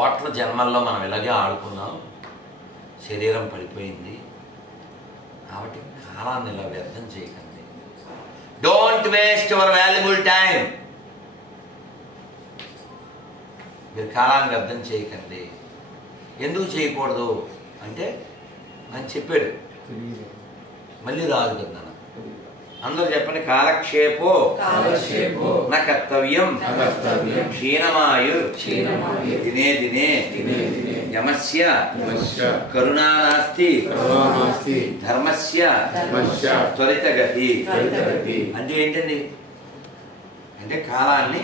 కోట్ల జన్మల్లో మనం ఇలాగే ఆడుకున్నాం, శరీరం పడిపోయింది. కాబట్టి కాలాన్ని ఇలా వ్యర్థం చేయకండి. Don't waste your valuable time. మీరు కాలాన్ని వ్యర్థం చేయకండి. ఎందుకు చేయకూడదు అంటే అని చెప్పాడు, మళ్ళీ రాదు కదా. అందరూ చెప్పండి, కాలక్షేపో నా కర్తవ్యం క్షీణమాయు దినే దినే యమస్య కరుణానాస్తి ధర్మస్య త్వరితగతి. అంటే ఏంటండి అంటే కాలాన్ని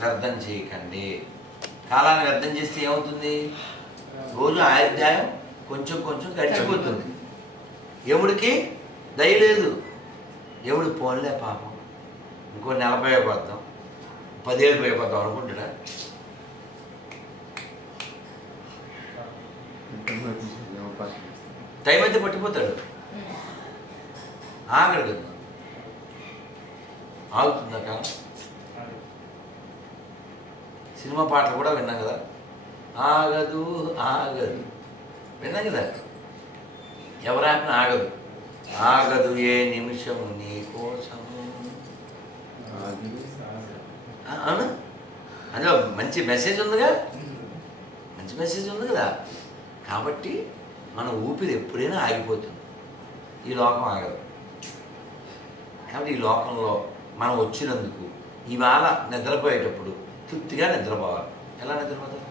వ్యర్థం చేయకండి. కాలాన్ని వ్యర్థం చేస్తే ఏమవుతుంది? రోజు ఆయుర్దాయం కొంచెం కొంచెం గడిచిపోతుంది. యముడికి దయ లేదు. ఎవడు పోన్లే పాపం, ఇంకో 40 అయిపోద్దాం, 10 ఏళ్ళు అయిపోద్దాం అనుకుంటాడా? టైం అయితే పట్టిపోతాడు. ఆగడు కదా. ఆగుతుందా కాలం? సినిమా పాటలు కూడా విన్నాం కదా, ఆగదు ఆగదు విన్నాం కదా. ఎవరైనా ఆగదు, ఆగదు ఏ నిమిషము నీ కోసము. అవును, అందులో మంచి మెసేజ్ ఉందిగా, మంచి మెసేజ్ ఉంది కదా. కాబట్టి మన ఊపిరి ఎప్పుడైనా ఆగిపోతుంది, ఈ లోకం ఆగదు. కాబట్టి ఈ లోకంలో మనం వచ్చినందుకు ఇవాళ నిద్రపోయేటప్పుడు తృప్తిగా నిద్రపోవాలి. ఎలా నిద్రపోతావు?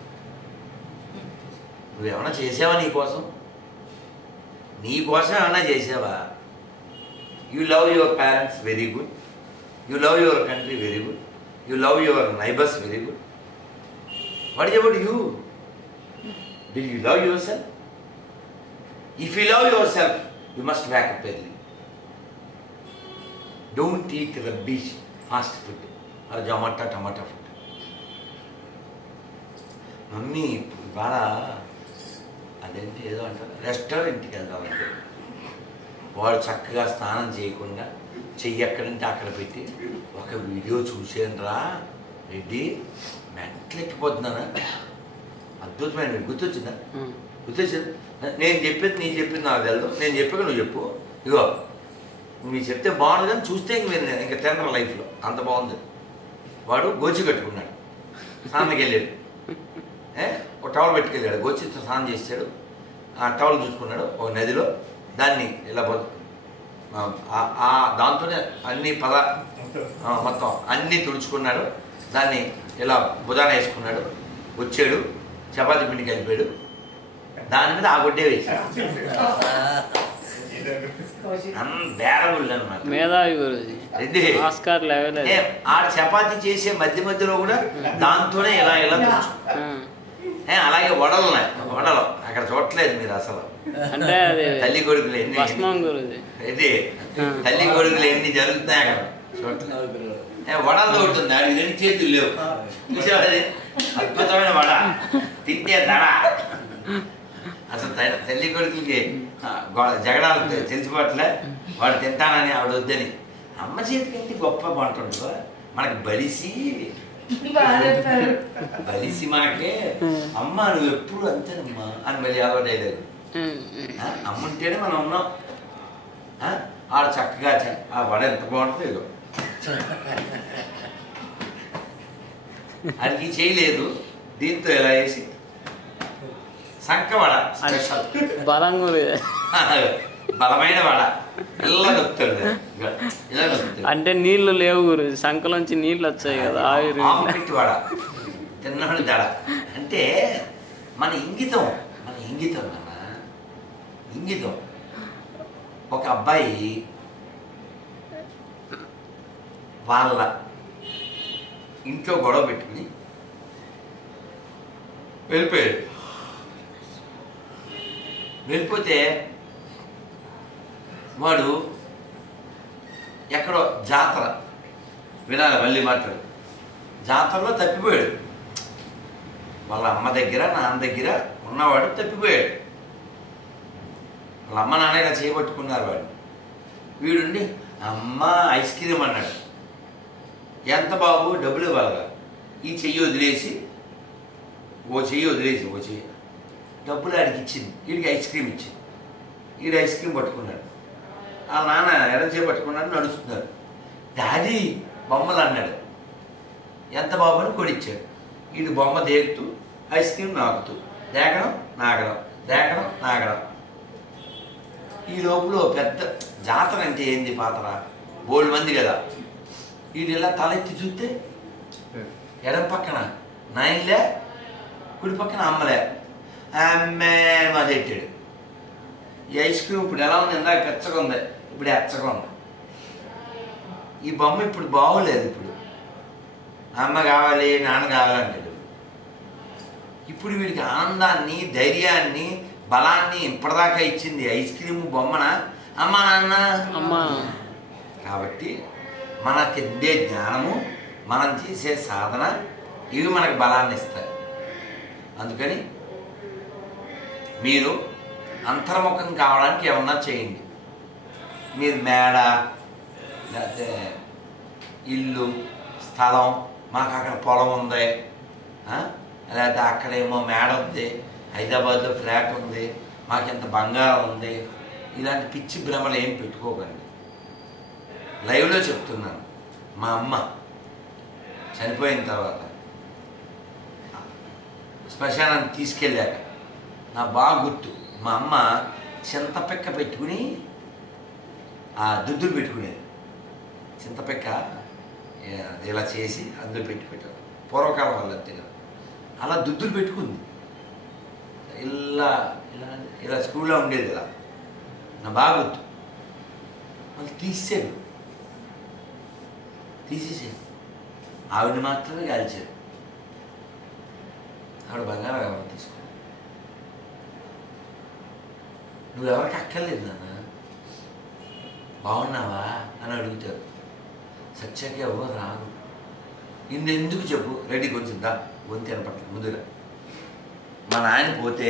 నువ్వేమన్నా చేసావా నీకోసం? నీకోసం ఏమన్నా చేసావా? You love your parents very good, you love your country very good, you love your neighbours very good. What is about you? Do you love yourself? If you love yourself you must wake up early. Don't eat rubbish fast food or Zomato tomato food. Mummy ఇవాళ అదేంటి ఏదో అంటారు, రెస్టారెంట్కి వెళ్దామంటే వాడు చక్కగా స్నానం చేయకుండా చెయ్యి ఎక్కడంటే అక్కడ పెట్టి ఒక వీడియో చూసానురా రెడ్డి, మెంటలెక్కిపోతున్నానా? అద్భుతమైన గుర్తొచ్చిందా? గుర్తొచ్చింది. నేను చెప్పేది నీకు చెప్పింది నాకు తెలియదు, నేను చెప్పాక నువ్వు చెప్పు. ఇగో మీరు చెప్తే బాగుంది కానీ చూస్తే ఇంక మీరు ఇంకా తినరు లైఫ్లో. అంత బాగుంది. వాడు గోచి కట్టుకున్నాడు, స్నానంకి వెళ్ళాడు, ఒక టవల్ పెట్టుకెళ్ళాడు, గోచితో స్నానం చేశాడు. ఆ టవల్ చూసుకున్నాడు ఒక నదిలో, దాన్ని ఇలా దాంతోనే అన్ని మొత్తం అన్నీ తుడుచుకున్నాడు. దాన్ని ఇలా భుజాన వేసుకున్నాడు, వచ్చాడు, చపాతీ పిండి కలిపాడు, దాని మీద ఆ గుడ్డే వేసాడు. బేరబుల్ అనమాట. ఆడ చపాతీ చేసే మధ్య మధ్యలో కూడా దాంతోనే ఇలా ఇలా అలాగే వడలు వడలు అక్కడ చూడట్లేదు మీరు అసలు. తల్లి కొడుకులు ఎన్ని తల్లి కొడుకులు ఎన్ని జరుగుతున్నాయి అక్కడ చూడట్లేదు. వడలతో ఉంటుంది, ఆడికి 2 చేతులు లేవు. చూసేవాడి అద్భుతమైన వడ, తింటే దడ. అసలు తల్లి కొడుకులకి జగడాలు తెలిసిపోవట్లే, వాడు తింటానని ఆవిడ వద్దని. అమ్మ చేతికి గొప్ప వంట ఉండదు మనకి. బలిసి మనకే అమ్మ నువ్వు ఎప్పుడు అంతేనమ్మా అని మళ్ళీ అలవాటైలేదు. అమ్మ ఉంటేనే మనం ఉన్నాం. ఆడ చక్కగా ఆ వడ ఎంత బాగుంటుందో ఏదో అది చేయలేదు. దీంతో ఎలా వేసి సంకవడ స్పెషల్ బలమైన వడ ఇలా నొక్కుతుంది. ఇలా నొక్కుతుంది అంటే నీళ్లు లేవు గురు, సంకలోంచి నీళ్ళు వచ్చాయి కదా. పెట్టి వడ తిన్నాడు దడ. అంటే మన ఇంగితం అన్న ఇంగితం. ఒక అబ్బాయి వాళ్ళ ఇంట్లో గొడవ పెట్టుకుని వెళ్ళిపోతే వాడు ఎక్కడో జాతర వినాలి మళ్ళీ మాట్లాడు, జాతరలో తప్పిపోయాడు. వాళ్ళ అమ్మ దగ్గర నాన్న దగ్గర ఉన్నవాడు తప్పిపోయాడు. వాళ్ళ అమ్మ నాన్న ఇలా చేయబట్టుకున్నారు. వాడు వీడుండి అమ్మ ఐస్ క్రీమ్ అన్నాడు. ఎంత బాబు డబ్బులు ఇవ్వాలిగా. ఈ చెయ్యి వదిలేసి ఓ చెయ్యి వదిలేసి ఓ చెయ్యి డబ్బులు ఆడికి ఇచ్చింది, వీడికి ఐస్ క్రీమ్ ఇచ్చింది. వీడు ఐస్ క్రీమ్ పట్టుకున్నాడు, వాళ్ళ నాన్న ఎడంచే పట్టుకున్నాడు, నడుస్తున్నాడు. డాడీ బొమ్మలు అన్నాడు. ఎంత బాబుని కొడిచ్చాడు. వీడు బొమ్మ దేగుతూ ఐస్ క్రీమ్ నాకుతూ దేకడం నాగడం దేకడం నాగడం. ఈ లోపల పెద్ద జాతర అంటే ఏంది పాతర, బోల్డ్ మంది కదా. వీడు ఇలా తలెత్తి చూస్తే ఎడం పక్కన నాయనలే, కుడి పక్కన అమ్మలే. అమ్మే మొదలెట్టాడు. ఈ ఐస్ క్రీమ్ ఇప్పుడు ఎలా ఉంది, ఇందాక పెచ్చగా ఉంది, ఇప్పుడు ఎచ్చగా ఉంది. ఈ బొమ్మ ఇప్పుడు బాగోలేదు. ఇప్పుడు అమ్మ కావాలి నాన్న కావాలంటాడు. ఇప్పుడు వీడికి ఆనందాన్ని, ధైర్యాన్ని, బలాన్ని ఇప్పటిదాకా ఇచ్చింది ఐస్ క్రీము బొమ్మన అమ్మ నాన్న. అమ్మ. కాబట్టి మనకి ఉండే జ్ఞానము, మనం చేసే సాధన, ఇవి మనకు బలాన్ని ఇస్తాయి. అందుకని మీరు అంతర్ముఖం కావడానికి ఏమన్నా చేయండి. మీరు మేడ, లేకపోతే ఇల్లు, స్థలం, మాకు అక్కడ పొలం ఉంది, లేకపోతే అక్కడేమో మేడ ఉంది, హైదరాబాద్లో ఫ్లాట్ ఉంది, మాకింత బంగారం ఉంది, ఇలాంటి పిచ్చి భ్రమలు ఏం పెట్టుకోకండి. లైవ్లో చెప్తున్నాను. మా అమ్మ చనిపోయిన తర్వాత శ్మశానాన్ని తీసుకెళ్ళాక నా బాగా గుర్తు, మా అమ్మ చింతపెక్క పెట్టుకుని ఆ దుద్దులు పెట్టుకునేది. చింతపెక్క ఇలా చేసి అందులో పెట్టారు, పూర్వకాలం వల్ల తిన అలా దుద్దులు పెట్టుకుంది. ఇలా ఇలా ఇలా స్కూల్లో ఉండేది. ఇలా నా బాగా గుర్తు. వాళ్ళు తీసేసాడు, ఆవిడని మాత్రమే కాల్చారు. ఆవిడ బంగారం ఎవరు తీసుకో, నువ్వెవరికి అక్కర్లేదు నాన్న, బాగున్నావా అని అడుగుతారు. సత్యాక ఎవరు రాదు. ఇందెందుకు చెప్పు, రెడీ కొంచెం దా గొంతు తినపట్ల ముదురా. మా నాయన పోతే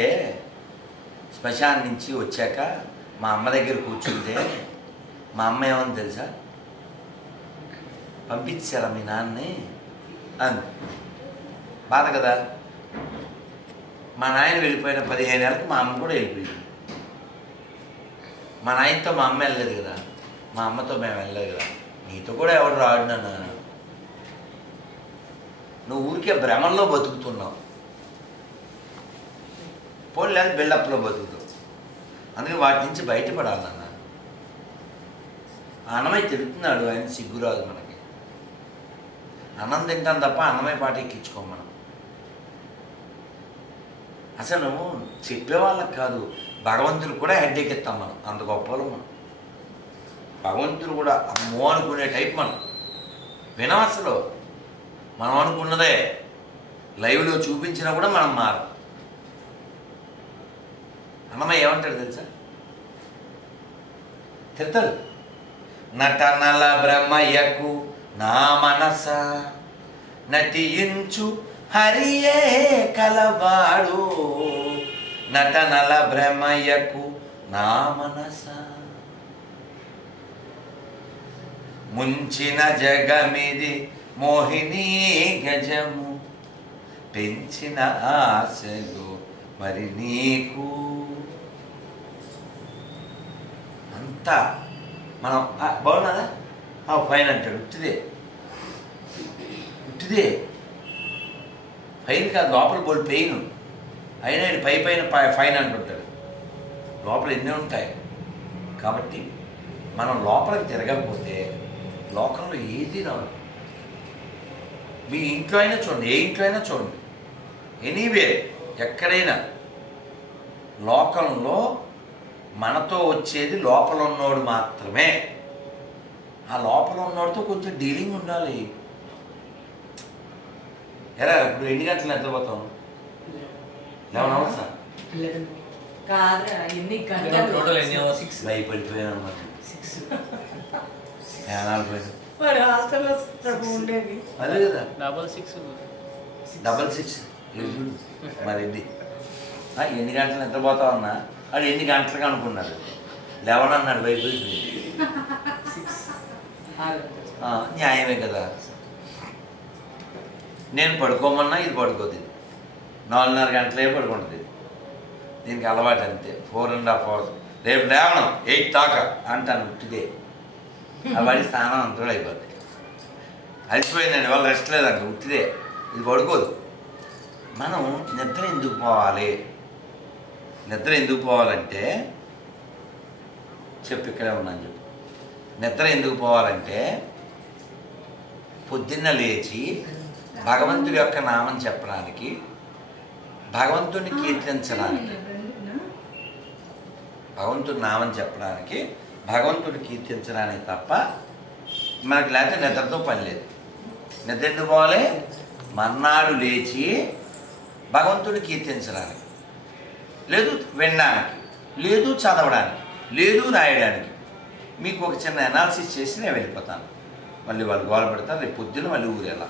శ్మశానం నుంచి వచ్చాక మా అమ్మ దగ్గర కూర్చుంటే మా అమ్మ ఏమని తెలుసా, పంపించారా మీ నాన్నని అంది. బాధ కదా. మా నాయన వెళ్ళిపోయిన 15 ఏళ్ళకి మా అమ్మ కూడా వెళ్ళిపోయింది. మా నాయనతో మా అమ్మ వెళ్ళలేదు కదా, మా అమ్మతో మేము వెళ్ళలేదు కదా. నీతో కూడా ఎవడు రాడు నాన్న, నువ్వు ఊరికే భ్రమంలో బతుకుతున్నావు, పోనీ లేదు బిల్డప్లో బతుకుతావు. అందుకని వాటి నుంచి బయటపడాలి నాన్న. అన్నమయ్య తిడుతున్నాడు, ఆయన సిగ్గురాదు మనకి. అన్నం తింటాం తప్ప అన్నమయ్య పాట ఎక్కించుకోం మనం. అసలు చెప్పేవాళ్ళకి కాదు, భగవంతుడు కూడా హెడ్ఏక్ ఇస్తాం మనం, అంత గొప్పలు మనం. భగవంతుడు కూడా అమ్మో అనుకునే టైప్ మనం వినం. అసలు మనం అనుకున్నదే లైవ్లో చూపించినా కూడా మనం మారం. అన్నమయ్య ఏమంటాడు తెలుసా, తిడతాడు. నటనల బ్రహ్మయ్యకు నా మనస నటించు హరియే కలవాడు, నటనల బ్రహ్మయ్యకు నా మనస ముంచిన జగమిది మోహిని గజము, పెంచిన ఆశలు మరి నీకు. అంతా మనం బాగున్నదా ఫైన్ అంటాడు. ఉట్టిదే ఉట్టిదే ఫైన్ కాదు, లోపల బోల్ పెయిన్ అయినా పైన ఫైన్ అంటుంటాడు. లోపల ఎన్నో ఉంటాయి. కాబట్టి మనం లోపలికి తిరగకపోతే లోకంలో ఏది రాదు. మీ ఇంట్లో అయినా చూడండి, ఏ ఇంట్లో అయినా చూడండి, ఎనీవే ఎక్కడైనా లోకంలో మనతో వచ్చేది లోపల ఉన్నోడు మాత్రమే. ఆ లోపల ఉన్నోడితో కొంచెం డీలింగ్ ఉండాలి. ఎరా ఇప్పుడు ఎన్ని గంటలు నిద్రపోతాం? 11 hours భయపడిపోయాను అన్నమాట. అదే కదా 66 మరి ఎన్ని గంటలు నిద్రపోతావు అన్నా, అది ఎన్ని గంటలకు అనుకున్నాడు. 11 అన్నాడు, భయపడిపోయింది. న్యాయమే కదా. నేను పడుకోమన్నా ఇది పడుకోదు, 4:30 గంటలే పడుకుంటుంది. దీనికి అలవాటు అంతే, 4.5 hours. రేపు లేవడం 8 దాకా అంటాను ఉట్టిదే. అవన్నీ స్నానం అంతా అయిపోద్ది. అలసిపోయిందండి వాళ్ళు రెస్ట్ లేదండి ఉట్టిదే, ఇది పడుకోదు. మనం నిద్ర ఎందుకు పోవాలి? నిద్ర ఎందుకు పోవాలంటే చెప్పు, ఇక్కడే ఉన్నాను చెప్పు. నిద్ర ఎందుకు పోవాలంటే పొద్దున్న లేచి భగవంతుడి యొక్క నామం చెప్పడానికి, భగవంతుడిని కీర్తించడానికి, భగవంతుడి నామం చెప్పడానికి, భగవంతుడిని కీర్తించడానికి తప్ప మనకి లేకపోతే నిద్రతో పని లేదు. నిద్ర ఎందుకు పోవాలి? మర్నాడు లేచి భగవంతుడిని కీర్తించడానికి, లేదు వినడానికి, లేదు చదవడానికి, లేదు రాయడానికి. మీకు ఒక చిన్న అనాలిసిస్ చేసి నేను వెళ్ళిపోతాను. మళ్ళీ వాళ్ళు గోల పెడతారు. రేపు పొద్దున్న మళ్ళీ ఊరేలా.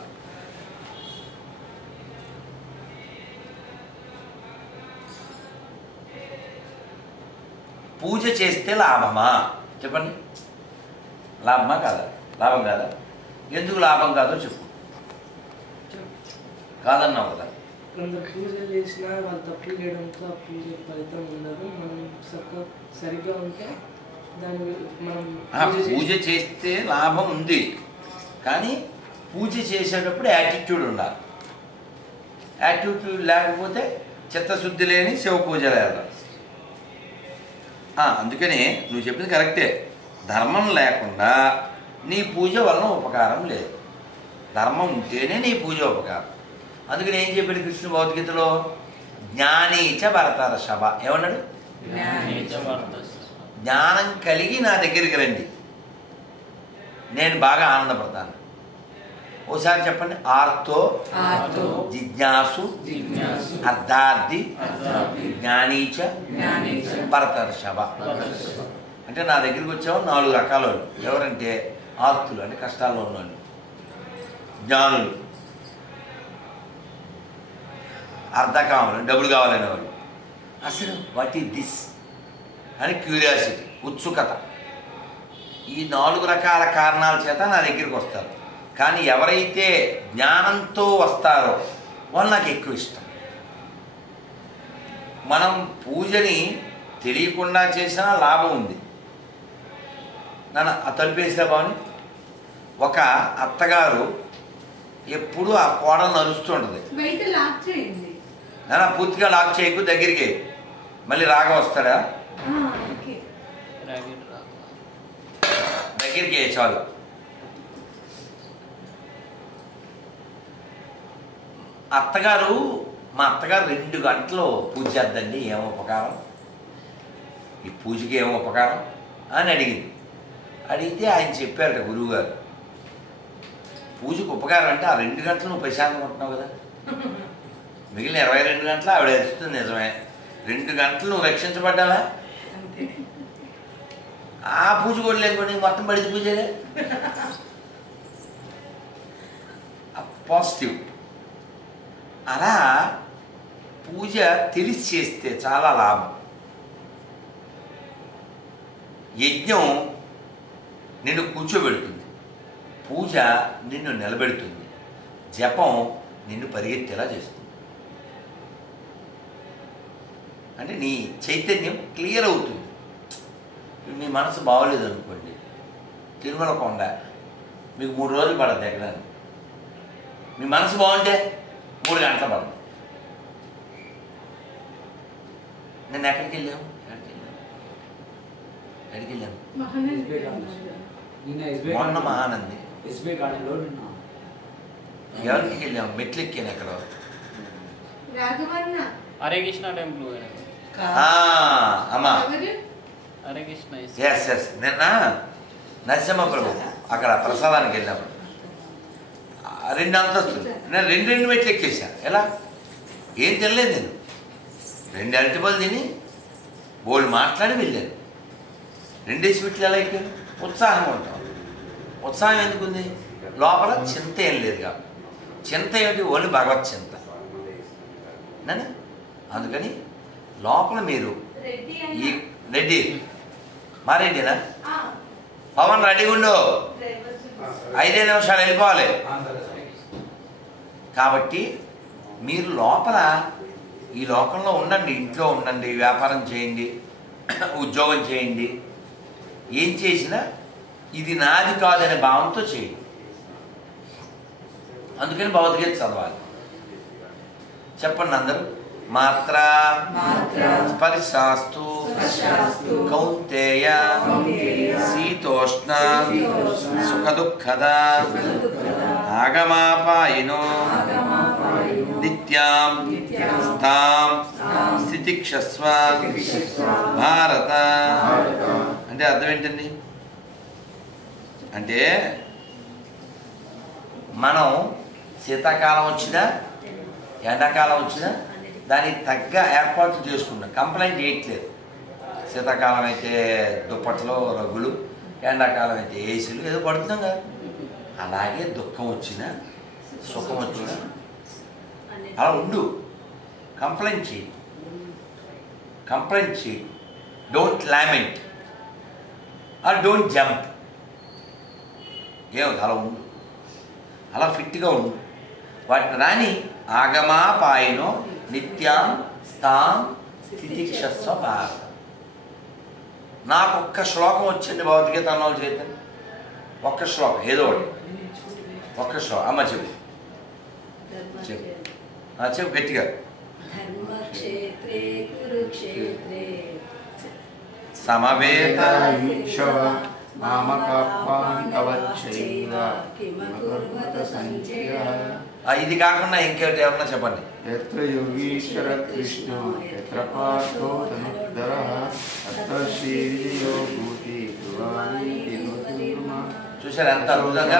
పూజ చేస్తే లాభమా చెప్పండి? లాభమా కాదా? లాభం కాదా? ఎందుకు లాభం కాదో చెప్పు. కాదన్నావు కదా. కొందరు పూజలు చేసినా వాళ్ళు తప్పులు చేయడంతో ఆ పూజ ఫలితం ఉండదు. మనం సరిగ్గా ఉంటే దాని మనం పూజ చేస్తే లాభం ఉంది, కానీ పూజ చేసేటప్పుడు యాటిట్యూడ్ ఉండాలి. యాటిట్యూడ్ లేకపోతే చిత్తశుద్ధి లేని శివ పూజ లేదు. అందుకని నువ్వు చెప్పింది కరెక్టే. ధర్మం లేకుండా నీ పూజ వలన ఉపకారం లేదు. ధర్మం ఉంటేనే నీ పూజ ఉపకారం. అందుకని ఏం చెప్పాడు కృష్ణుడు భగవద్గీతలో? జ్ఞానీచ భరతర్షభ. ఏమన్నాడు? జ్ఞానం కలిగి నా దగ్గరికి రండి, నేను బాగా ఆనందపడతాను. ఓసారి చెప్పండి. ఆర్తో జిజ్ఞాసు అర్థార్థి జ్ఞానీచ భరతర్షభ. అంటే నా దగ్గరికి వచ్చావు 4 రకాల వాళ్ళు. ఎవరంటే ఆర్తులు అంటే కష్టాల్లో ఉన్నవాళ్ళు, జ్ఞానులు, అర్థకాములు డబ్బులు కావాలనే వాళ్ళు, అసలు వాట్ ఈజ్ దిస్ అని క్యూరియాసిటీ, ఉత్సుకత. ఈ 4 రకాల కారణాల చేత నా దగ్గరికి వస్తారు. కానీ ఎవరైతే జ్ఞానంతో వస్తారో వాళ్ళు నాకు ఎక్కువ ఇష్టం. మనం పూజని తెలియకుండా చేసినా లాభం ఉంది. నన్ను ఆ తలుపేసే బాగుని ఒక అత్తగారు ఎప్పుడు ఆ కోడలు నరుస్తూ ఉంటుంది. నాన్న పూర్తిగా లాక్ చేయకు, దగ్గరికి మళ్ళీ రాగా వస్తాడా? దగ్గరికి చాలు. అత్తగారు, మా అత్తగారు 2 గంటలు పూజ చేద్దండి, ఏమో ఉపకారం, ఈ పూజకి ఏమో ఉపకారం అని అడిగింది. అడిగితే ఆయన చెప్పారట గురువుగారు, పూజకు ఉపకారం అంటే ఆ 2 గంటలు నువ్వు ప్రశాంతంగా ఉంటున్నావు కదా, మిగిలిన 22 గంటలు ఆవిడ ఎదుస్తుంది. నిజమే, 2 గంటలు నువ్వు రక్షించబడ్డావా? ఆ పూజ కూడా లేకపోతే మొత్తం పడితే పూజలే. పాజిటివ్. అలా పూజ తెలిసి చేస్తే చాలా లాభం. యజ్ఞం నిన్ను కూర్చోబెడుతుంది, పూజ నిన్ను నిలబెడుతుంది, జపం నిన్ను పరిగెత్తేలా చేస్తుంది. అంటే నీ చైతన్యం క్లియర్ అవుతుంది. మీ మనసు బాగోలేదు అనుకోండి, తిరుమల కొండ మీకు 3 రోజులు పడద్దు ఎక్కడానికి. మీ మనసు బాగుంటే 3 గంటలు పడదు. నేను ఎక్కడికి వెళ్ళాము? మొన్న మహానంది ఎవరికి వెళ్ళాము? మెట్లు ఎక్కాను. ఎక్కడ? హరే కృష్ణ టెంపుల్. అమ్మా హరే కృష్ణ. Yes yes. నిన్న నరసింహ ప్రభు అక్కడ ప్రసాదానికి వెళ్ళాము. 2 అంతస్తులు. నేను 2 మెట్లు ఎక్కేసాను. ఎలా? ఏం తినలేదు నేను. 2 అరటిపళ్ళు తిని బోల్డ్ మాట్లాడి వెళ్ళాను. 2 మెట్లు ఎలా ఎక్కాను? ఉత్సాహంగా ఉంటాం. ఉత్సాహం ఎందుకుంది? లోపల చింత ఏం లేదు కాబట్టి. చింత ఏమిటి? ఓన్లీ భగవత్ చింత. అందుకని లోపల మీరు ఈ రెడ్డి మా రెడ్డినా పవన్ రెడీగా ఉండు, 5 నిమిషాలు వెళ్ళిపోవాలి. కాబట్టి మీరు లోపల ఈ లోకంలో ఉండండి, ఇంట్లో ఉండండి, వ్యాపారం చేయండి, ఉద్యోగం చేయండి, ఏం చేసినా ఇది నాది కాదనే భావంతో చేయండి. అందుకని భగవద్గీత చదవాలి. చెప్పండి అందరూ. మాత్ర స్పర్శాస్తు కౌంతేయ శీతోష్ణ సుఖదుఃఖద ఆగమాపాయినో నిత్యాం స్థాం స్థితిక్షస్వ భారత. అంటే అర్థం ఏంటండి? అంటే మనం శీతాకాలం వచ్చినా ఎండాకాలం వచ్చినా దానికి తగ్గ ఏర్పాట్లు చేసుకున్నాం, కంప్లైంట్ చేయట్లేదు. శీతాకాలం అయితే దుప్పట్లో రగ్గులు, ఎండాకాలం అయితే ఏసీలు ఏదో పడుతున్నాం కదా. అలాగే దుఃఖం వచ్చినా సుఖం వచ్చినా అలా ఉండు. కంప్లైంట్ చేయి, కంప్లైంట్ చేయి. Don't lament or don't jump. ఏమవుతుంది? అలా ఉండు, అలా ఫిట్గా ఉండు. వాటిని రాని ఆగమాపాయనో నిత్యాం స్థాం స్థితిక్షస్వ భారత. నాకు ఒక్క శ్లోకం వచ్చింది భగవద్గీత అన్నోళ్ళు చేద్దాం. ఒక్క శ్లోకం ఏదో ఒకటి, ఒక్క శ్లోకం. అమ్మ చెప్పు చెప్పు చెప్పు గట్టిగా. సమవేత ఇది కాకుండా ఇంకేటి ఏమన్నా చెప్పండి. యత్ర యోగీశ్వర కృష్ణ యత్ర పార్థో ధనుర్ధరః తత్ర శ్రీర్యో భూతి ధ్రువాణి వినోదిమా. చూసారు ఎంత అద్భుతంగా.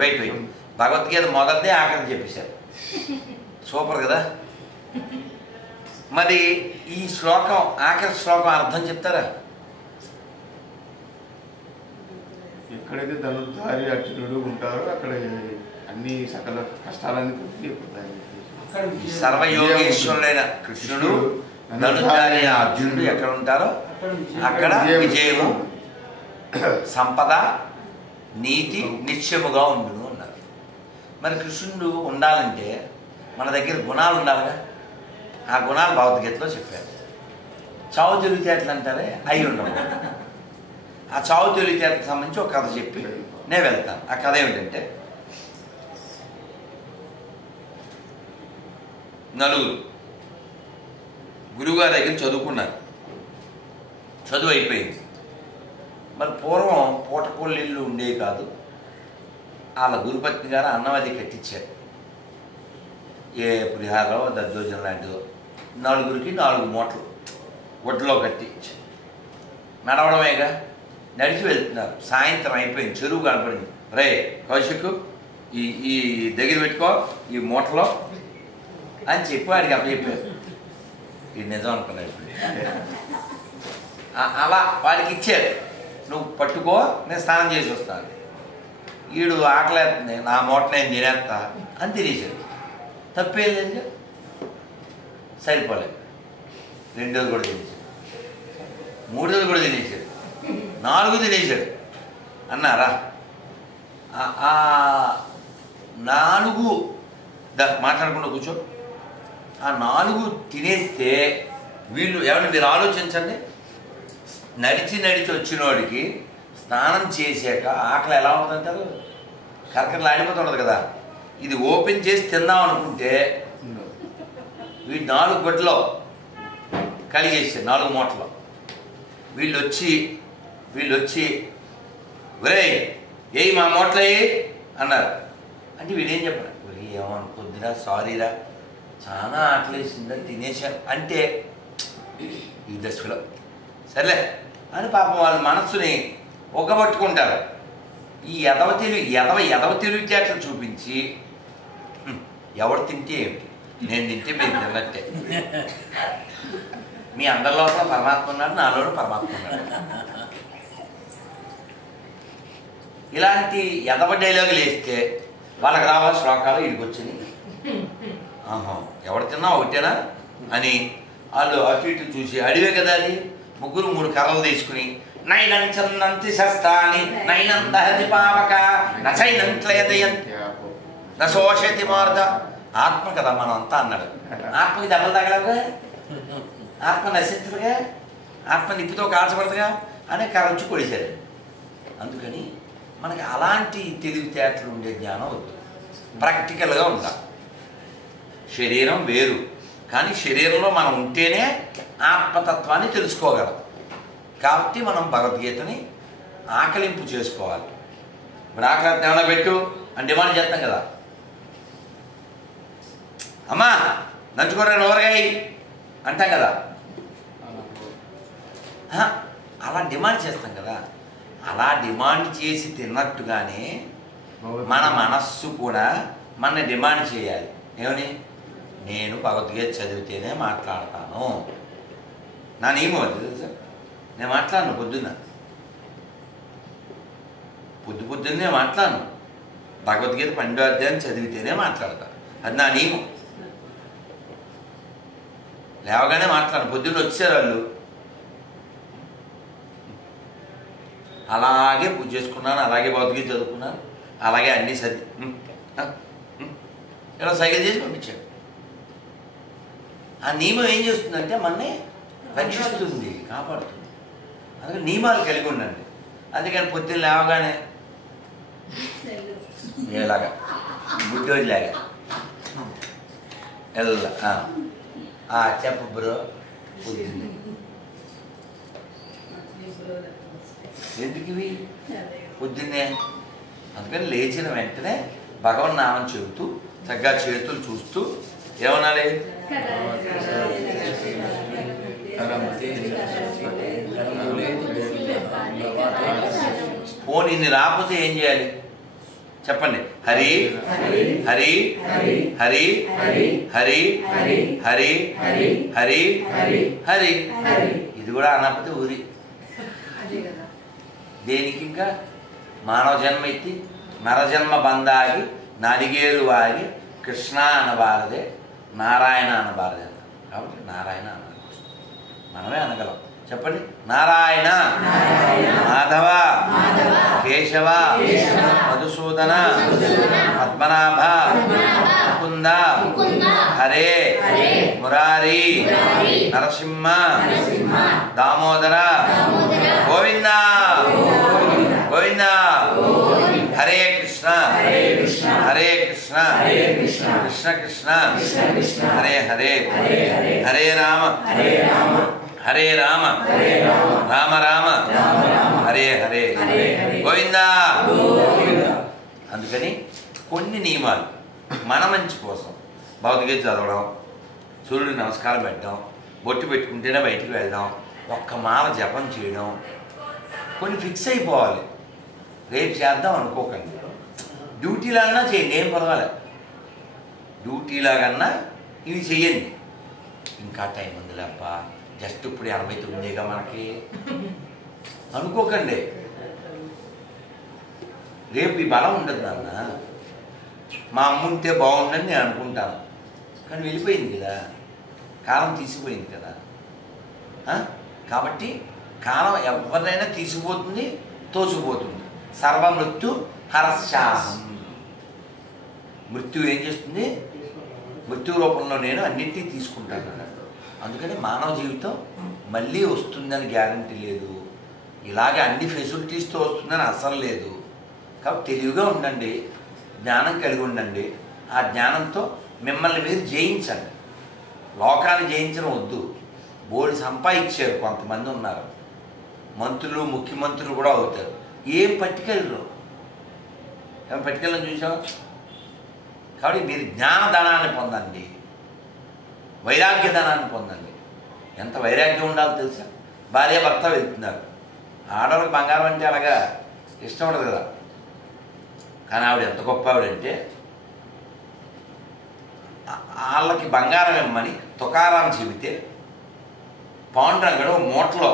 వెయిట్ వెయిట్, భగవద్గీత మొదటిదే ఆఖరి చెప్పేశారు. సూపర్ కదా. మరి ఈ శ్లోకం ఆఖరి శ్లోకం అర్థం చెప్తారా? ఎక్కడైతే ధనుర్ధారి అర్జునుడు ఉంటారో అక్కడ అన్ని సకల కష్టాలన్నీ తొలగిపోతాయి. సర్వయోగేశ్వరుడైన కృష్ణుడు, ధనుర్ధారి అయిన అర్జునుడు ఎక్కడ ఉంటారో అక్కడ విజయము, సంపద, నీతి నిత్యముగా ఉండును అన్నారు. మరి కృష్ణుడు ఉండాలంటే మన దగ్గర గుణాలు ఉండాలిగా. ఆ గుణాలు భగవద్గీతలో చెప్పారు. చావు తెలివితేటలు అంటారే అయి ఉండవు. ఆ చావు తెలివితేటలకు సంబంధించి ఒక కథ చెప్పి నేను వెళ్తాను. ఆ కథ ఏమిటంటే, నలుగురు గురువుగారి దగ్గర చదువుకున్నారు. చదువు అయిపోయింది. మరి పూర్వం పూటకోళ్ళు ఇల్లు ఉండేవి కాదు. వాళ్ళ గురుపత్ని గారు అన్నం అది కట్టించారు. ఏ పులిహారో దద్దోజనం లాంటిదో నలుగురికి 4 మూటలు ఒడ్లో కట్టించారు. నడవడమేగా, నడిచి వెళ్తున్నారు. సాయంత్రం అయిపోయింది, చెరువు కనపడింది. రే కౌశిక్, ఈ దగ్గర పెట్టుకో ఈ మూటలో అని చెప్పి వాడికి అప్పచెప్పారు. ఇది నిజం అనుకున్నాడు. అలా వాడికి ఇచ్చారు. నువ్వు పట్టుకో, నేను స్నానం చేసి వస్తాను. వీడు ఆకలేస్తుంది, నా మూట నేను తినేస్తా అని తినేసాడు. తప్పేం లేదు, సరిపోలేదు. 2వ కూడా తినేసాడు, 3వ కూడా తినేసాడు, 4 తినేసాడు అన్నారా? 4 మాట్లాడకుండా కూర్చో. ఆ 4 తినేస్తే వీళ్ళు ఏమన్నా మీరు ఆలోచించండి. నడిచి వచ్చినోడికి స్నానం చేశాక ఆకలి ఎలా ఉంటుందంటారు? కరకరలు ఆడిపోతుండదు కదా. ఇది ఓపెన్ చేసి తిందాం అనుకుంటే వీడు 4 గొడ్లో కలిగేసారు, 4 మూటలో. వీళ్ళు వచ్చి ఒరేయ్ ఏ మా మూటలే అన్నారు. అంటే వీడేం చెప్పారు? ఒరే ఏమనుకొద్దురా, సారీరా, చాలా ఆకలేసిందా, తినేశాను అంటే ఈ దశలో సర్లే అని పాపం వాళ్ళ మనస్సుని ఒగ్గబట్టుకుంటారు. ఈ ఎదవ తెలివితేటలు చూపించి ఎవడు తింటే ఏమిటి, నేను తింటే మీరు తిన్నట్టే. మీ అందరిలో పరమాత్మ ఉన్నాడు, నాలోనూ పరమాత్మ ఉన్నాడు. ఇలాంటి ఎదవ డైలాగులు వేస్తే వాళ్ళకి రావాలి శ్లోకాలు ఇడికొచ్చింది. ఆహా ఎవడు తిన్నా ఒకటేనా అని వాళ్ళు అటు ఇటు చూసి అడివే కదా అది. 3 కర్రలు తీసుకుని నైనం చందంతి శస్తాని నైనం దహతి పావక నైనం క్లయదయన్ నశోషతి మార్ద ఆత్మ కదా మనం అంతా అన్నాడు. ఆత్మకి దెబ్బలు తగలవుగా, ఆత్మ నశించదుగా, ఆత్మ నిప్పుతో కాల్చబడదుగా అనే కరొచ్చి కొడిశారు. అందుకని మనకి అలాంటి తెలివితేటలు ఉండే జ్ఞానం వద్దు, ప్రాక్టికల్గా ఉండాలి. శరీరం వేరు, కానీ శరీరంలో మనం ఉంటేనే ఆత్మతత్వాన్ని తెలుసుకోగలం. కాబట్టి మనం భగవద్గీతని ఆకలింపు చేసుకోవాలి. ఇప్పుడు ఆకలి ఏమైనా పెట్టు అని డిమాండ్ చేస్తాం కదా, అమ్మా నంచుకోరా నోరగాయ అంటాం కదా, అలా డిమాండ్ చేస్తాం కదా. అలా డిమాండ్ చేసి తిన్నట్టుగానే మన మనస్సు కూడా మన డిమాండ్ చేయాలి. ఏమని? నేను భగవద్గీత చదివితేనే మాట్లాడతాను. నా నియమం అది తెలుసా. నేను మాట్లాడను పొద్దున్నే మాట్లాడను. భగవద్గీత 12వ అధ్యాయం చదివితేనే మాట్లాడతాను. అది నా నియమం. లేవగానే మాట్లాడను. పొద్దున్న వచ్చారు వాళ్ళు, అలాగే పూజ చేసుకున్నాను, అలాగే భగవద్గీత చదువుకున్నాను, అలాగే అన్నీ ఇలా సైకిల్ చేసి పంపించాడు. ఆ నియమం ఏం చేస్తుందంటే మనని రక్షిస్తుంది, కాపాడుతుంది. అందుకని నియమాలు కలిగి ఉండండి. అందుకని పొద్దున్న లేవగానే ఇలాగా బుడ్డోజులాగా చెప్పు బ్రో పొద్దున్నే ఎందుకు ఇవి పొద్దున్నే? అందుకని లేచిన వెంటనే భగవన్ నామం చెబుతూ చక్కగా చేతులు చూస్తూ ఏమనాలి? ఫోన్ ఇన్ని రాకపోతే ఏం చేయాలి చెప్పండి? హరి హరి హరి హరి హరి హరి హరి. ఇది కూడా అనకపోతే ఊరి. దేనికి? ఇంకా మానవ జన్మ ఎత్తి నరజన్మ బందాగి నరిగేరు వారి కృష్ణ అనబారదే నారాయణ అనబారదే. కాబట్టి నారాయణ అనాలి, మనమే అనగలం. చెప్పండి. నారాయణ, మాధవ, కేశవ, మధుసూదన, పద్మనాభ, ముకుంద, హరే, మురారి, నరసింహ, దామోదర, గోవింద గోవింద. హరే కృష్ణ హరే కృష్ణ కృష్ణ కృష్ణ హరే హరే, హరే రామ హరే రామ రామ రామ హరే హరే, గోవిందా. అందుకని కొన్ని నియమాలు మన మంచి కోసం భగవద్గీత చదవడం, సూర్యుడికి నమస్కారం పెట్టడం, బొట్టు పెట్టుకుంటేనే బయటికి వెళ్దాం, ఒక్క మాల జపం చేయడం, కొన్ని ఫిక్స్ అయిపోవాలి. రేపు చేద్దాం అనుకోకండి. డ్యూటీలాగన్నా చేయండి, ఏం పర్వాలేదు. డ్యూటీలాగన్నా ఇవి చెయ్యండి. ఇంకా టైం ఉందిలేప్ప, జస్ట్ ఇప్పుడు 89గా మనకి అనుకోకండి. రేపు ఈ బలం ఉండదు నాన్న. మా అమ్మ ఉంటే బాగుండని నేను అనుకుంటాను, కానీ వెళ్ళిపోయింది కదా, కాలం తీసిపోయింది కదా. కాబట్టి కాలం ఎవరినైనా తీసుకుపోతుంది, తోసుకుపోతుంది. సర్వమృత్యు హరశాహం. మృత్యు ఏం చేస్తుంది? మృత్యు రూపంలో నేను అన్నింటినీ తీసుకుంటాను అన్నాడు. అందుకని మానవ జీవితం మళ్ళీ వస్తుందని గ్యారంటీ లేదు, ఇలాగే అన్ని ఫెసిలిటీస్తో వస్తుందని అసలు లేదు. కాబట్టి తెలివిగా ఉండండి, జ్ఞానం కలిగి ఉండండి. ఆ జ్ఞానంతో మిమ్మల్ని మీరు జయించండి. లోకాన్ని జయించడం వద్దు. బోర్డు సంపాదించారు, కొంతమంది ఉన్నారు, మంత్రులు ముఖ్యమంత్రులు కూడా అవుతారు. ఏం పట్టుకెళ్ళరు, ఏమైనా పట్టుకెళ్ళని చూసాం. కాబట్టి మీరు జ్ఞానధనాన్ని పొందండి, వైరాగ్య ధనాన్ని పొందండి. ఎంత వైరాగ్యం ఉండాలో తెలుసా? భార్య భర్త వెళ్తున్నారు, ఆడవాళ్ళకి బంగారం అంటే అలాగా ఇష్టం ఉండదు కదా. కానీ ఆవిడ ఎంత గొప్ప ఆవిడంటే, వాళ్ళకి బంగారం ఇమ్మని తుకారాం చెబితే పాండురంగడు మూటలో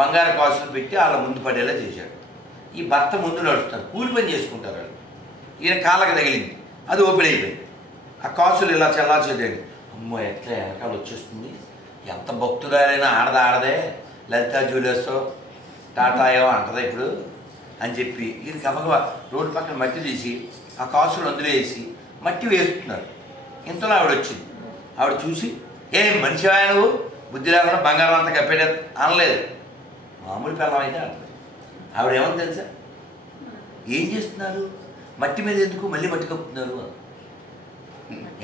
బంగారు కాసులు పెట్టి వాళ్ళ ముందు పడేలా చేశాడు. ఈ భర్త ముందు నడుస్తారు, కూలి పని చేసుకుంటారు వాళ్ళు. ఈయన కాళ్ళకి తగిలింది, అది ఓపెన్ అయిపోయింది. ఆ కాసులు ఇలా చల్లా చెల్లండి. అమ్మో ఎట్లా వెనకాల వచ్చేస్తుంది, ఎంత భక్తురాలైనా ఆడదే లలితా జ్యువెలర్సో టాటాయో అంటదా ఇప్పుడు అని చెప్పి ఇది కమగ రోడ్డు పక్కన మట్టి తీసి ఆ కాసులు అందులో వేసి మట్టి వేస్తున్నారు. ఇంతలో ఆవిడ వచ్చింది. ఆవిడ చూసి ఏం మనిషివా నువ్వు, బుద్ధి లేకుండా బంగారం అంతా కప్పేట అనలేదు. మామూలు పిల్లం అయితే అంటది. ఆవిడ ఏమని తెలుసా, ఏం చేస్తున్నారు, మట్టి మీద ఎందుకు మళ్ళీ మట్టి కప్పుతున్నారు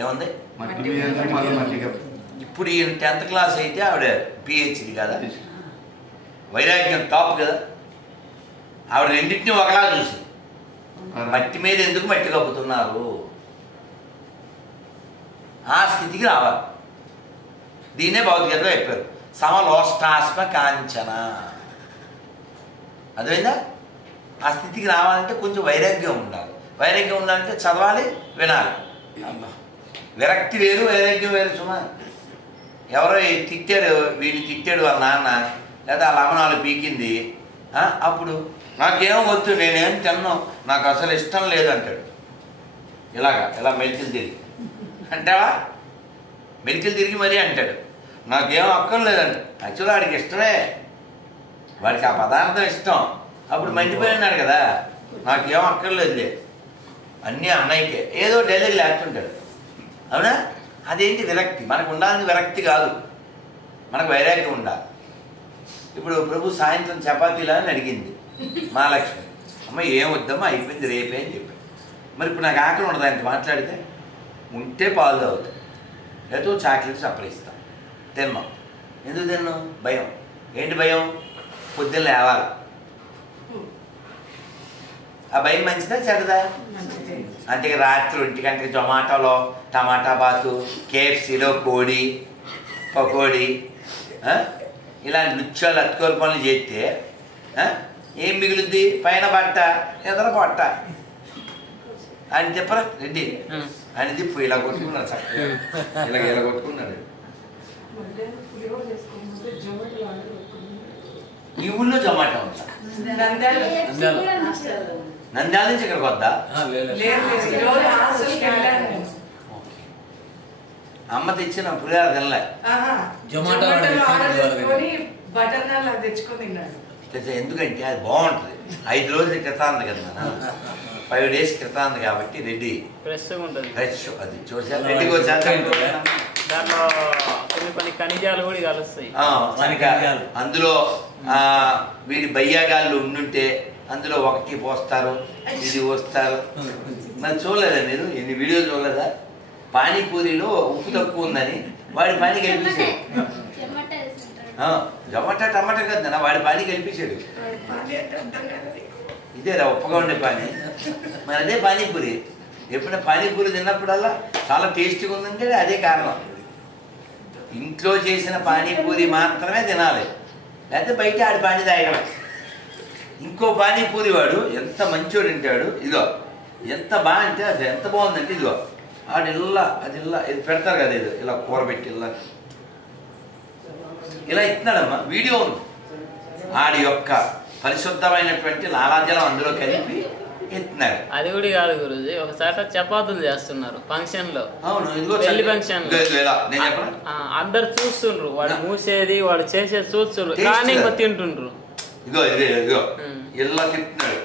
ఏముంది. మట్టి మీద ఎందుకు మళ్ళీ మట్టి కప్పు. ఇప్పుడు ఈయన 10th క్లాస్ అయితే ఆవిడ పిహెచ్డి కదా, వైరాగ్యం టాప్ కదా. ఆవిడ రెండింటినీ ఒకలా చూసి మట్టి మీద ఎందుకు మట్టి కప్పుతున్నారు ఆ స్థితికి రావాలి. దీన్నే భౌతికతలో చెప్పారు సమలోష్టాస్మ కాంచన. అర్థమైందా? ఆ స్థితికి రావాలంటే కొంచెం వైరాగ్యం ఉండాలి. వైరాగ్యం ఉండాలంటే చదవాలి, వినాలి. విరక్తి వేరు, వైరాగ్యం వేరు. సుమా ఎవరో తిట్టాడు, వీడిని తిట్టాడు వాళ్ళ నాన్న, లేదా వాళ్ళ అమ్మ నాలుగు పీకింది, అప్పుడు నాకేం వద్దు, నేనేం తిన్నాను, నాకు అసలు ఇష్టం లేదు అంటాడు. ఇలా మెలికలు తిరిగి అంటావా, మెలికలు తిరిగి మరీ అంటాడు నాకేం అక్కర్లేదండి. యాక్చువల్గా వాడికి ఇష్టమే, వాడికి ఆ పదార్థం ఇష్టం. అప్పుడు మండిపోయినాడు కదా, నాకేం అక్కర్లేదు, అన్నీ అన్నయ్యకే, ఏదో డైలీ లేకుంటాడు. అవునా? అదేంటి విరక్తి. మనకు ఉండాలని విరక్తి కాదు, మనకు వైరాగ్యం ఉండాలి. ఇప్పుడు ప్రభు సాయంత్రం చపాతీలా అని అడిగింది మహాలక్ష్మి. అమ్మ ఏం వద్దమ్మా, అయిపోయింది రేపే అని చెప్పాడు. మరి ఇప్పుడు నాకు ఆకలి ఉండదు ఆయనతో మాట్లాడితే, ఉంటే పాలు తాగుతాం, లేదో చాక్లెట్స్ అప్పలిస్తాం, తిన్నాం. ఎందుకు తిన్నాం? భయం. ఏంటి భయం? పొద్దున్న లేవాలి. ఆ భయం మంచిదా చెడ్డదా? అంటే రాత్రి 1 గంటకి జొమాటోలో టమాటా బాతు, కేఎఫ్సీలో కోడి పకోడీ ఇలాంటి నృత్యాలు అతుకోలు పనులు చేస్తే ఏం మిగులుద్ది? పైన బట్ట, ఎదర పొట్ట. ఆయన చెప్పరా రెడ్డి, ఆయన తిప్పు ఇలా కొట్టుకున్నాడు, చక్కగా ఇలా కొట్టుకున్నాడు. ఈ ఊళ్ళో జొమాటో ఉందా? నంద్యాల నుంచి ఇక్కడికి వద్దా? అమ్మ తెచ్చిన పులిహార తినలే, ఎందుకంటే అది బాగుంటుంది. 5 రోజుల క్రితం ఉంది కదా, 5 days క్రితం ఉంది కాబట్టి రెడ్డి ఫ్రెష్ ఉంటుంది. ఫ్రెష్ అది చూసా. రెడ్డికి దాంట్లో కొన్ని ఖనిజాలు కూడా కలుస్తాయి. అందులో వీడి బయ్యాగాళ్ళు ఉండుంటే అందులో ఒకటి పోస్తారు, ఇది పోస్తారు. మరి చూడలేదా మీరు? ఎన్ని వీడియోలు చూడలేదా? పానీపూరిలో ఉప్పు తక్కువ ఉందని వాడి పానీ గెలిపించాడు. టమాటా టమాటా కదా, వాడి పానీ గెలిపించాడు. ఇదేరా ఉప్పగా ఉండే పానీ. మరి అదే పానీపూరి. ఎప్పుడైనా పానీపూరి తిన్నప్పుడల్లా చాలా టేస్టీగా ఉందంటే అదే కారణం. ఇంట్లో చేసిన పానీపూరి మాత్రమే తినాలి, లేకపోతే బయట ఆడి పానీ తాగడం. ఇంకో పానీపూరి వాడు ఎంత మంచోడు తింటాడు. ఇదో ఎంత బాగా అంటే అది ఎంత బాగుందంటే, ఇదిగో ఆడు ఇలా ఇది పెడతారు కదా, ఇది ఇలా కూరబెట్టి ఇలా ఇస్తున్నాడమ్మా. వీడియో ఉంది. ఆడి యొక్క పరిశుద్ధమైనటువంటి లాలాజలం అందులో కలిపి ఎత్తున్నారు. అది కూడా కాదు గురుజీ, ఒకసారి చపాతీలు చేస్తున్నారు ఫంక్షన్ లో. అవును, పెళ్లి ఫంక్షన్ అందరు చూస్తుండ్రు, వాడు మూసేది వాడు చేసేది చూస్తుండ్రు, కానీ ఇంకా తింటుండ్రు. ఇగో ఇలా తిప్పుతున్నాడు,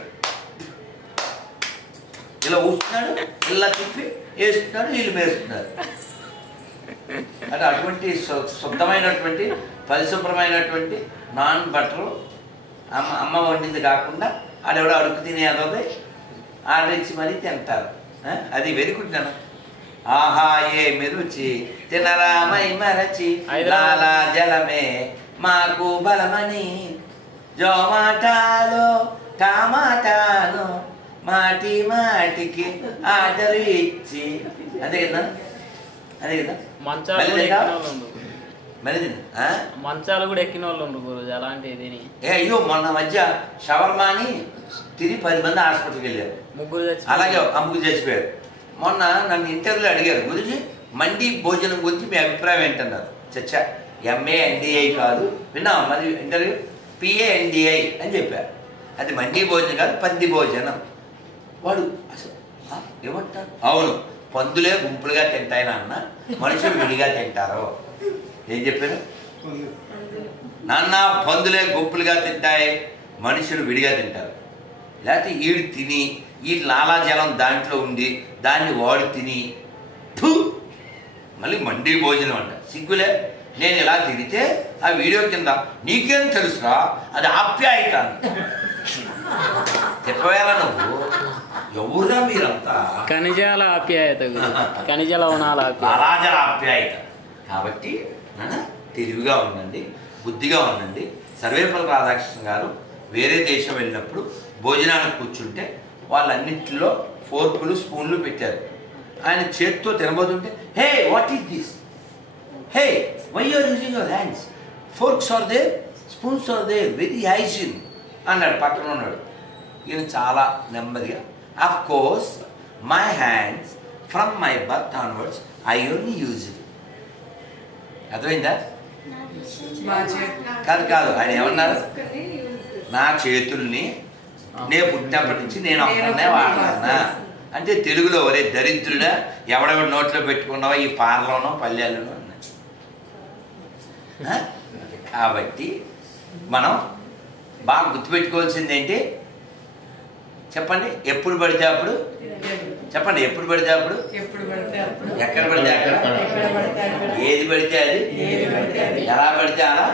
ఇలా ఊస్తున్నాడు, ఇలా తిప్పి వేస్తున్నాడు, వీళ్ళు వేస్తున్నారు. అంటే అటువంటి శుద్ధమైనటువంటి పరిశుభ్రమైనటువంటి నాన్ బటర్ అమ్మ వండింది కాకుండా ఆడెవడో అడుగు తినేది ఆర్డర్ ఇచ్చి మరీ తింటారు. అది వెరుకుంటున్నాను. ఆహా ఏమి రుచి తినరామై మరచి లాలా జలమే మాకు బలమని జొమాటాలో టమాటాను మాటి మాటికి ఆర్డర్ ఇచ్చి. అదే కదా, అదే కదా. మంచాలు కూడా ఎక్కిన వాళ్ళు ఉండరు గురుజీ అలాంటిది. అయ్యో మొన్న మధ్య షవర్మాని తిరిగి 10 మంది హాస్పిటల్కి వెళ్ళారు, ముగ్గురు అలాగే ముగ్గురు చచ్చిపోయారు. మొన్న నన్ను ఇంటర్వ్యూలో అడిగారు, గురించి మండి భోజనం గురించి మీ అభిప్రాయం ఏంటన్నారు. చచ్చా, MA NDI కాదు, విన్నాం మరి ఇంటర్వ్యూ PA NDI అని చెప్పారు. అది మండి భోజనం కాదు, పంది భోజనం. వాడు అసలు ఏమంటారు? అవును, పందులే గుంపులుగా తింటాయి నాన్న, మనుషులు విడిగా తింటారు. ఏం చెప్పారు నాన్న? పందులే గుంపులుగా తింటాయి, మనుషులు విడిగా తింటారు. లేకపోతే ఈడు తిని ఈ లాలాజలం దాంట్లో ఉండి దాన్ని వాడు తిని మళ్ళీ మండి భోజనం అంట. సిగ్గులే. నేను ఇలా తిరిగితే ఆ వీడియో కింద నీకేం తెలుసురా అది ఆప్యాయత చెప్పవేళ నువ్వు ఎవరురా మీరంతా ఖనిజాల ఆప్యాయత, ఖనిజ లవణాల అరాజల ఆప్యాయత. కాబట్టి తెలివిగా ఉండండి, బుద్ధిగా ఉండండి. సర్వేపల్లి రాధాకృష్ణ గారు వేరే దేశం వెళ్ళినప్పుడు భోజనానికి కూర్చుంటే వాళ్ళన్నింటిలో ఫోర్కులు స్పూన్లు పెట్టారు. ఆయన చేత్తో తినబోతుంటే hey what is this, hey why you are using your hands, forks are there, spoons are there, very hygiene అన్నాడు పక్కన ఉన్నాడు. ఈయన చాలా నెమ్మదిగా of course my hands from my birth onwards I only use it. అర్థమైందా? కాదు కాదు, ఆయన ఏమన్నారు, నా చేతుల్ని నేను పుట్టినప్పటి నుంచి నేను ఒక్కనే వాడుతున్నా అంటే తెలుగులో ఒరే దరిద్రుడా ఎవడెవడి నోట్లో పెట్టుకున్నావో ఈ పార్లోనో పల్లెల్లోనో అన్నా. కాబట్టి మనం బాగా గుర్తుపెట్టుకోవాల్సింది ఏంటి చెప్పండి, ఎప్పుడు పడితే అప్పుడు చెప్పండి, ఎప్పుడు పడితే అప్పుడు, ఎక్కడ పడితే అక్కడ, ఏది పడితే అది, ఎలా పడితే అలా,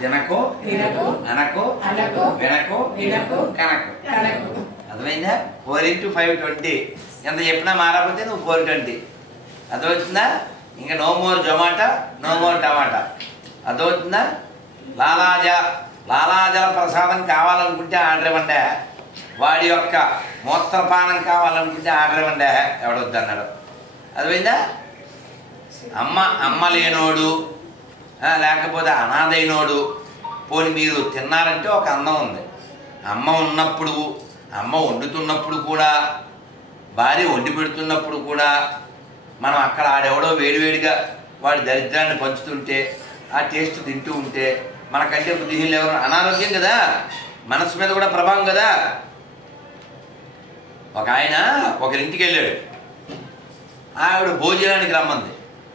తినకో అనకో వినకో కనకో. అర్థమైందా? 4x5 20. ఎంత చెప్పినా మారకపోతే నువ్వు 420. అర్థమవుతుందా? ఇంకా no more Zomato, no more టమాటా. అర్థమవుతుందా? లాలాజల ప్రసాదం కావాలనుకుంటే ఆర్డర్ ఇవ్వండి, వాడి యొక్క మూత్రపానం కావాలనుకుంటే ఆర్డర్ ఇవ్వండి, ఎవడొద్దన్నాడు. అర్థమైందా? అమ్మ లేనోడు లేకపోతే అనాథైనోడు, పోనీ మీరు తిన్నారంటే ఒక అందం ఉంది. అమ్మ ఉన్నప్పుడు, అమ్మ వండుతున్నప్పుడు కూడా, భార్య వండి పెడుతున్నప్పుడు కూడా మనం అక్కడ ఆడెవడో వేడివేడిగా వాడి దరిద్రాన్ని పంచుతుంటే ఆ టేస్ట్ తింటూ ఉంటే మనకంటే బుద్ధిహీనులు ఎవరు? అనారోగ్యం కదా, మనసు మీద కూడా ప్రభావం కదా. ఒక ఆయన ఒకరింటికి వెళ్ళాడు, ఆవిడ భోజనానికి రమ్మంది.